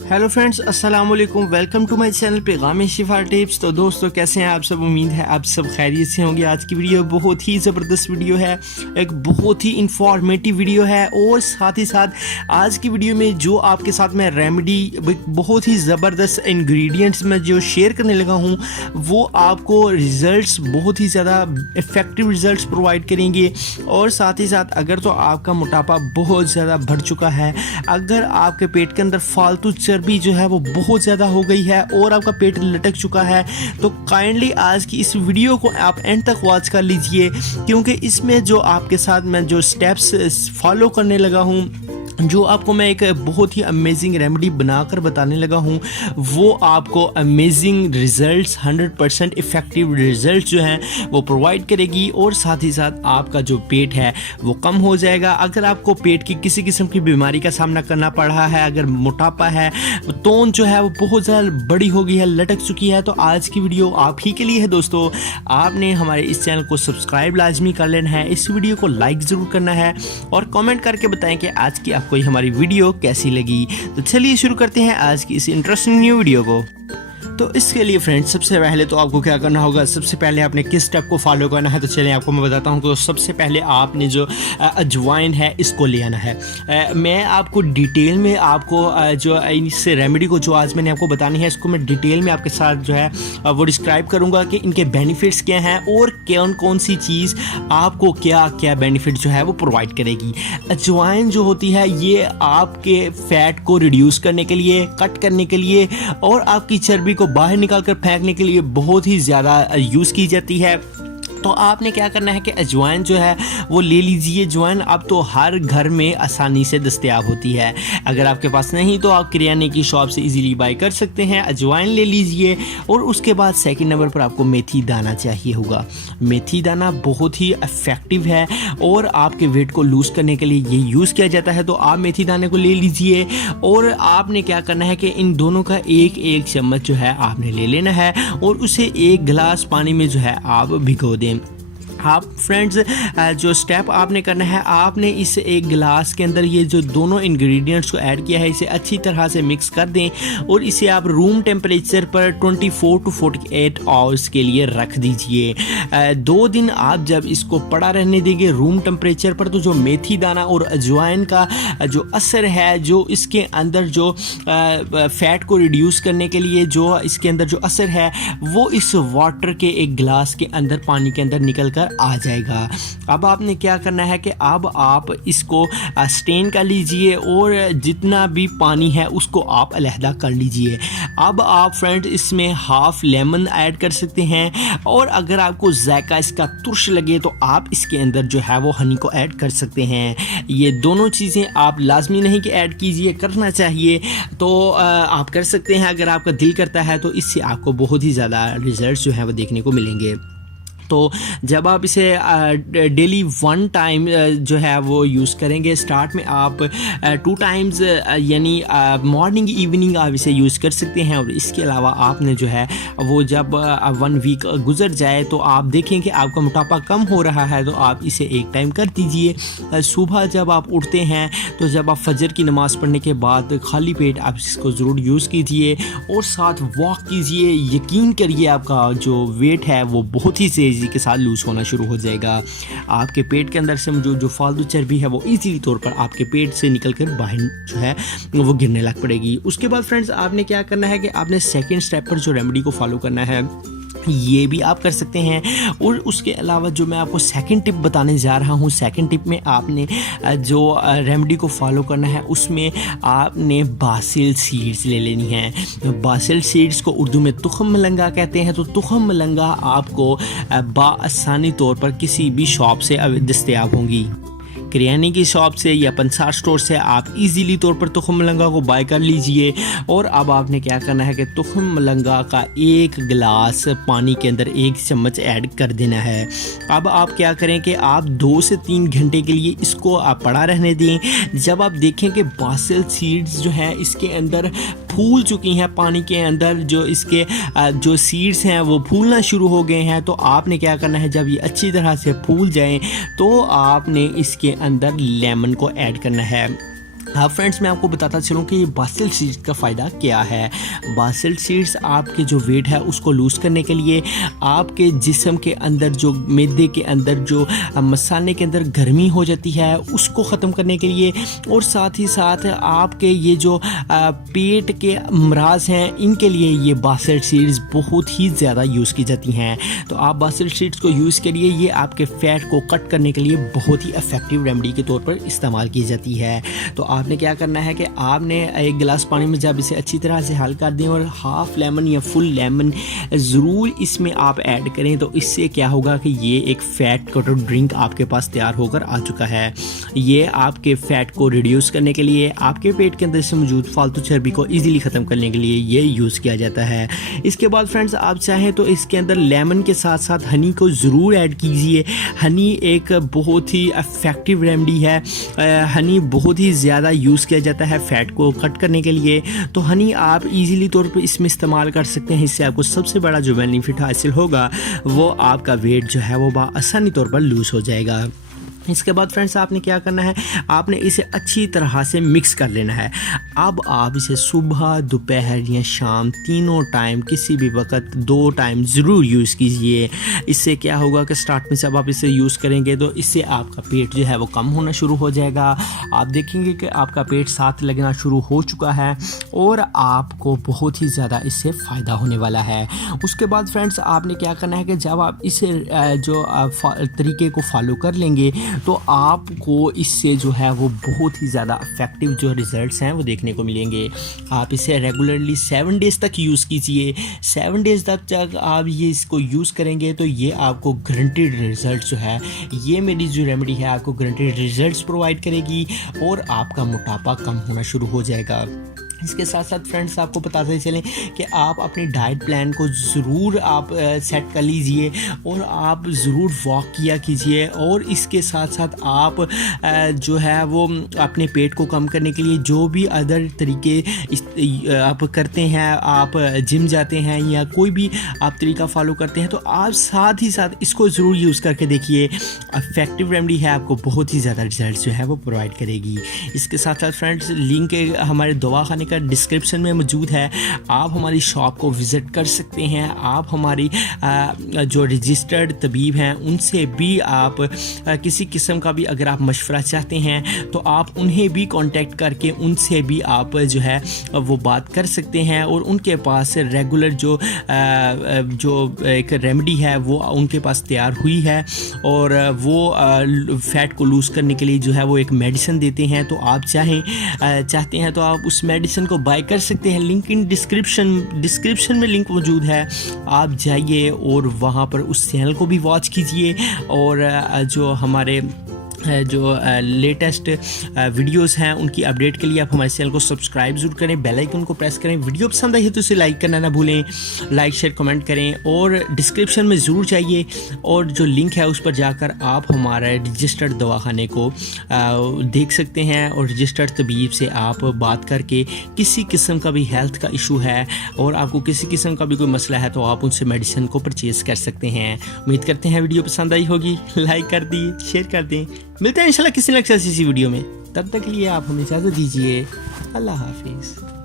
Hello friends, अस्सलाम वालेकुम। Welcome to my channel पैगाम शिफा टिप्स। तो दोस्तों, कैसे हैं आप सब? उम्मीद है आप सब खैरियत से होंगे। आज की वीडियो बहुत ही ज़बरदस्त वीडियो है, एक बहुत ही इंफॉर्मेटिव वीडियो है। और साथ ही साथ आज की वीडियो में जो आपके साथ मैं रेमेडी बहुत ही ज़बरदस्त इंग्रेडिएंट्स में जो शेयर करने लगा हूँ, वो आपको रिज़ल्ट्स बहुत ही ज़्यादा इफ़ेक्टिव रिज़ल्ट्स प्रोवाइड करेंगे। और साथ ही साथ अगर तो आपका मोटापा बहुत ज़्यादा बढ़ चुका है, अगर आपके पेट के अंदर फालतू चर्बी जो है वो बहुत ज़्यादा हो गई है और आपका पेट लटक चुका है, तो काइंडली आज की इस वीडियो को आप एंड तक वॉच कर लीजिए, क्योंकि इसमें जो आपके साथ मैं जो स्टेप्स फॉलो करने लगा हूँ, जो आपको मैं एक बहुत ही अमेजिंग रेमेडी बनाकर बताने लगा हूँ, वो आपको अमेजिंग रिजल्ट्स 100% इफ़ेक्टिव रिजल्ट्स जो हैं वो प्रोवाइड करेगी। और साथ ही साथ आपका जो पेट है वो कम हो जाएगा। अगर आपको पेट की किसी किस्म की बीमारी का सामना करना पड़ रहा है, अगर मोटापा है, तोन जो है वो बहुत ज़्यादा बड़ी हो गई है, लटक चुकी है, तो आज की वीडियो आप ही के लिए है दोस्तों। आपने हमारे इस चैनल को सब्सक्राइब लाजमी कर लेना है, इस वीडियो को लाइक ज़रूर करना है और कमेंट करके बताएं कि आज की आपको हमारी वीडियो कैसी लगी। तो चलिए शुरू करते हैं आज की इस इंटरेस्टिंग न्यू वीडियो को। तो इसके लिए फ्रेंड्स, सबसे पहले तो आपको क्या करना होगा, सबसे पहले आपने किस स्टेप को फॉलो करना है, तो चलिए आपको मैं बताता हूँ। तो सबसे पहले आपने जो अजवाइन है इसको ले आना है। मैं आपको डिटेल में आपको जो इस रेमेडी को जो आज मैंने आपको बतानी है, इसको मैं डिटेल में आपके साथ जो है वो डिस्क्राइब करूँगा कि इनके बेनिफिट्स क्या हैं और कौन कौन सी चीज़ आपको क्या क्या बेनिफिट जो है वो प्रोवाइड करेगी। अजवाइन जो होती है ये आपके फैट को रिड्यूस करने के लिए, कट करने के लिए और आपकी चर्बी को बाहर निकालकर फेंकने के लिए बहुत ही ज़्यादा यूज़ की जाती है। तो आपने क्या करना है कि अजवाइन जो है वो ले लीजिए। अजवाइन अब तो हर घर में आसानी से दस्तयाब होती है, अगर आपके पास नहीं तो आप किराने की शॉप से इजीली बाय कर सकते हैं। अजवाइन ले लीजिए और उसके बाद सेकंड नंबर पर आपको मेथी दाना चाहिए होगा। मेथी दाना बहुत ही इफेक्टिव है और आपके वेट को लूज़ करने के लिए ये यूज़ किया जाता है, तो आप मेथी दाने को ले लीजिए। और आपने क्या करना है कि इन दोनों का एक एक चम्मच जो है आपने ले लेना है और उसे एक गिलास पानी में जो है आप भिगो दें। आप फ्रेंड्स, जो स्टेप आपने करना है, आपने इस एक गिलास के अंदर ये जो दोनों इंग्रेडिएंट्स को ऐड किया है, इसे अच्छी तरह से मिक्स कर दें और इसे आप रूम टेम्परेचर पर 24 टू 48 आवर्स के लिए रख दीजिए। 2 दिन आप जब इसको पड़ा रहने देंगे रूम टेम्परेचर पर, तो जो मेथी दाना और अजवाइन का जो असर है, जो इसके अंदर जो फैट को रिड्यूस करने के लिए जो इसके अंदर जो असर है, वो इस वाटर के एक गिलास के अंदर, पानी के अंदर निकल कर आ जाएगा। अब आपने क्या करना है कि अब आप इसको स्टेन कर लीजिए और जितना भी पानी है उसको आप अलहदा कर लीजिए। अब आप फ्रेंड्स इसमें हाफ लेमन ऐड कर सकते हैं और अगर आपको जायका इसका तुर्श लगे तो आप इसके अंदर जो है वो हनी को ऐड कर सकते हैं। ये दोनों चीज़ें आप लाजमी नहीं कि ऐड कीजिए, करना चाहिए तो आप कर सकते हैं अगर आपका दिल करता है, तो इससे आपको बहुत ही ज़्यादा रिजल्ट्स जो है वो देखने को मिलेंगे। तो जब आप इसे डेली 1 टाइम जो है वो यूज़ करेंगे, स्टार्ट में आप 2 टाइम्स यानी मॉर्निंग इवनिंग आप इसे यूज़ कर सकते हैं। और इसके अलावा आपने जो है वो जब 1 वीक गुजर जाए तो आप देखें कि आपका मोटापा कम हो रहा है, तो आप इसे एक टाइम कर दीजिए। सुबह जब आप उठते हैं तो जब आप फजर की नमाज़ पढ़ने के बाद खाली पेट आप इसको ज़रूर यूज़ कीजिए और साथ वॉक कीजिए। यकीन करिए आपका जो वेट है वो बहुत ही तेज़ी के साथ लूज होना शुरू हो जाएगा। आपके पेट के अंदर से जो फालतू चर्बी है वो इजीली तौर पर आपके पेट से निकलकर बाहर जो है वो गिरने लग पड़ेगी। उसके बाद फ्रेंड्स आपने क्या करना है कि आपने सेकंड स्टेप पर जो रेमेडी को फॉलो करना है, ये भी आप कर सकते हैं। और उसके अलावा जो मैं आपको सेकंड टिप बताने जा रहा हूँ, सेकंड टिप में आपने जो रेमेडी को फॉलो करना है उसमें आपने बासिल सीड्स ले लेनी है। बासिल सीड्स को उर्दू में तुखम मलंगा कहते हैं। तो तुखम मलंगा आपको बाआसानी तौर पर किसी भी शॉप से दस्तयाब होंगी। किराने की शॉप से या पंसार स्टोर से आप इजीली तौर पर तुखम मलंगा को बाय कर लीजिए। और अब आपने क्या करना है कि तुखम मलंगा का 1 गिलास पानी के अंदर 1 चम्मच ऐड कर देना है। अब आप क्या करें कि आप 2 से 3 घंटे के लिए इसको आप पड़ा रहने दें। जब आप देखें कि बासिल सीड्स जो है इसके अंदर फूल चुकी हैं, पानी के अंदर जो इसके जो सीड्स हैं वो फूलना शुरू हो गए हैं, तो आपने क्या करना है, जब ये अच्छी तरह से फूल जाएं तो आपने इसके अंदर लेमन को ऐड करना है। हाँ फ्रेंड्स, मैं आपको बताता चलूँ कि ये बासिल सीड्स का फ़ायदा क्या है। बासिल सीड्स आपके जो वेट है उसको लूज़ करने के लिए, आपके जिस्म के अंदर जो मैदे के अंदर जो मसाले के अंदर गर्मी हो जाती है उसको ख़त्म करने के लिए, और साथ ही साथ आपके ये जो पेट के अमराज हैं इनके लिए ये बासिल सीड्स बहुत ही ज़्यादा यूज़ की जाती हैं। तो आप बासिल सीड्स को यूज़ करिए, ये आपके फ़ैट को कट करने के लिए बहुत ही इफ़ेक्टिव रेमेडी के तौर पर इस्तेमाल की जाती है। तो आपने क्या करना है कि आपने एक गिलास पानी में जब इसे अच्छी तरह से हल कर दें और हाफ़ लेमन या फुल लेमन ज़रूर इसमें आप ऐड करें, तो इससे क्या होगा कि ये एक फ़ैट कटर ड्रिंक आपके पास तैयार होकर आ चुका है। ये आपके फ़ैट को रिड्यूस करने के लिए, आपके पेट के अंदर से मौजूद फालतू चर्बी को ईज़िली ख़त्म करने के लिए ये यूज़ किया जाता है। इसके बाद फ्रेंड्स, आप चाहें तो इसके अंदर लेमन के साथ साथ हनी को ज़रूर ऐड कीजिए। हनी एक बहुत ही इफ़ेक्टिव रेमेडी है। हनी बहुत ही ज़्यादा यूज़ किया जाता है फ़ैट को कट करने के लिए। तो हनी आप इजीली तौर पे इसमें इस्तेमाल कर सकते हैं। इससे आपको सबसे बड़ा जो बेनिफिट हासिल होगा वो आपका वेट जो है वो आसानी तौर पर लूज़ हो जाएगा। इसके बाद फ्रेंड्स, आपने क्या करना है, आपने इसे अच्छी तरह से मिक्स कर लेना है। अब आप इसे सुबह, दोपहर या शाम तीनों टाइम किसी भी वक्त 2 टाइम ज़रूर यूज़ कीजिए। इससे क्या होगा कि स्टार्ट में जब आप इसे यूज़ करेंगे तो इससे आपका पेट जो है वो कम होना शुरू हो जाएगा। आप देखेंगे कि आपका पेट साथ लगना शुरू हो चुका है और आपको बहुत ही ज़्यादा इससे फ़ायदा होने वाला है। उसके बाद फ्रेंड्स, आपने क्या करना है कि जब आप इसे जो तरीके को फॉलो कर लेंगे तो आपको इससे जो है वो बहुत ही ज़्यादा इफ़ेक्टिव जो रिज़ल्ट्स हैं वो देखने को मिलेंगे। आप इसे रेगुलरली 7 डेज़ तक यूज़ कीजिए। 7 डेज़ तक आप ये इसको यूज़ करेंगे तो ये आपको गारंटीड रिज़ल्ट जो है, ये मेरी जो रेमेडी है आपको गारंटीड रिज़ल्ट्स प्रोवाइड करेगी और आपका मोटापा कम होना शुरू हो जाएगा। इसके साथ साथ फ्रेंड्स, आपको बताते चलें कि आप अपनी डाइट प्लान को ज़रूर आप सेट कर लीजिए और आप ज़रूर वॉक किया कीजिए। और इसके साथ साथ आप जो है वो अपने पेट को कम करने के लिए जो भी अदर तरीके आप करते हैं, आप जिम जाते हैं या कोई भी आप तरीका फॉलो करते हैं, तो आप साथ ही साथ इसको ज़रूर यूज़ करके देखिए। इफ़ेक्टिव रेमेडी है, आपको बहुत ही ज़्यादा रिजल्ट जो है वो प्रोवाइड करेगी। इसके साथ साथ फ्रेंड्स, लिंक हमारे दवाखाने का डिस्क्रिप्शन में मौजूद है। आप हमारी शॉप को विज़िट कर सकते हैं। आप हमारी जो रजिस्टर्ड तबीब हैं उनसे भी आप किसी किस्म का भी अगर आप मशवरा चाहते हैं तो आप उन्हें भी कांटेक्ट करके उनसे भी आप जो है वो बात कर सकते हैं। और उनके पास रेगुलर जो एक रेमेडी है वो उनके पास तैयार हुई है और वो फ़ैट को लूज़ करने के लिए जो है वो एक मेडिसिन देते हैं। तो आप चाहते हैं तो आप उस मेडिसिन को बाय कर सकते हैं। लिंक इन डिस्क्रिप्शन में लिंक मौजूद है। आप जाइए और वहाँ पर उस चैनल को भी वॉच कीजिए और जो हमारे जो लेटेस्ट वीडियोस हैं उनकी अपडेट के लिए आप हमारे चैनल को सब्सक्राइब जरूर करें, बेल आइकन को प्रेस करें। वीडियो पसंद आई है तो इसे लाइक करना ना भूलें। लाइक, शेयर, कमेंट करें और डिस्क्रिप्शन में ज़रूर जाइए और जो लिंक है उस पर जाकर आप हमारे रजिस्टर्ड दवाखाने को देख सकते हैं और रजिस्टर्ड तबीब से आप बात करके किसी किस्म का भी हेल्थ का इशू है और आपको किसी किस्म का भी कोई मसला है तो आप उनसे मेडिसिन को परचेज़ कर सकते हैं। उम्मीद करते हैं वीडियो पसंद आई होगी। लाइक कर दी, शेयर कर दें। मिलते हैं इंशाल्लाह किसी न किसी वीडियो में। तब तक के लिए आप हमें इजाज़त दीजिए। अल्लाह हाफिज़।